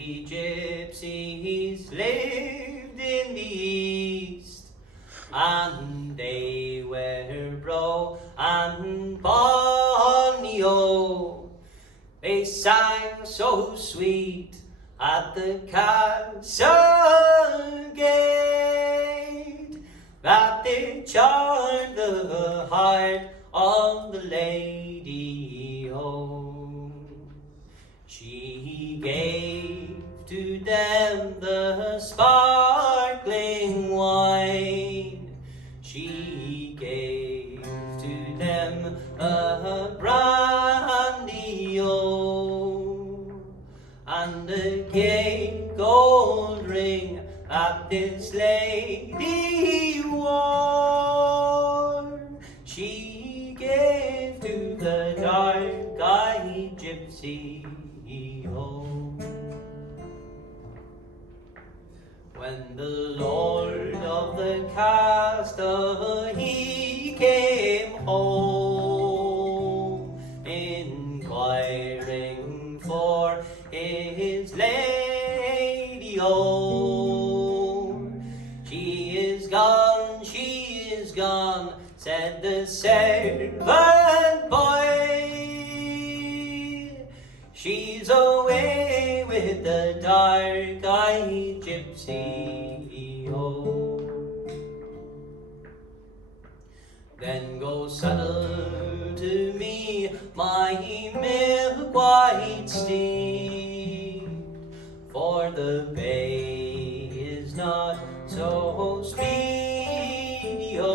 3 gypsies lived in the east, and they were bro and bonny o. They sang so sweet at the castle gate that they charmed the heart of the lady home. She gave to them the sparkling wine. She gave to them a brandy o, and a gay gold ring that this lady wore. She gave to the dark-eyed gypsy o. When the lord of the castle he came home, inquiring for his lady o. She is gone, said the servant boy. She's away with the dark-eyed gypsy o. Then go saddle to me my milk-white steed, for the bay is not so speedy o.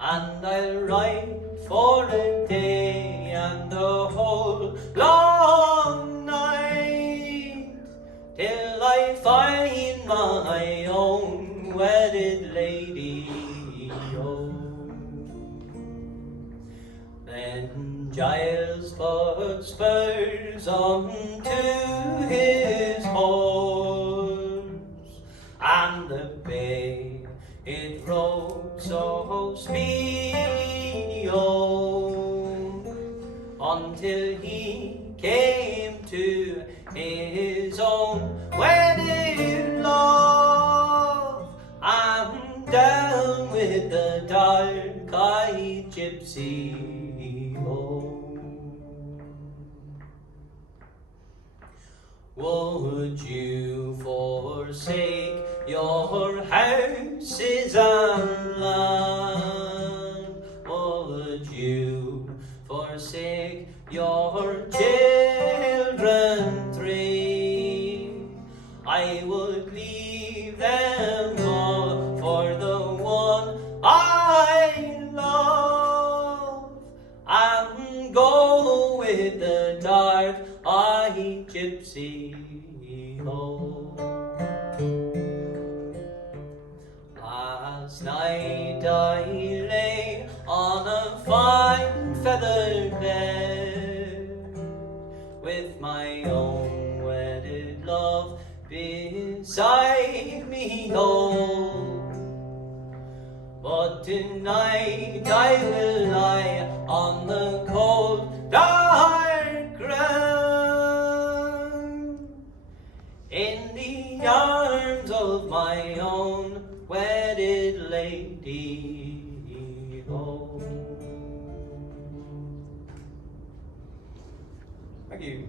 And I'll ride for a day and the whole long night, till I find my own wedded lady o. Then Giles put spurs onto his horse, and the bay it rode so speedy o, until he came to his own wedded love, and down with the dark-eyed gypsy o. Would you forsake your houses and land? Would you forsake your children 3? I would leave them all for the one I love, and go with the dark-eyed gypsy ho. Last night I lay on a fine feather bed, with my own wedded love beside me oh. But tonight I will lie on the cold dark ground, in the arms of my own wedded lady oh. Thank you.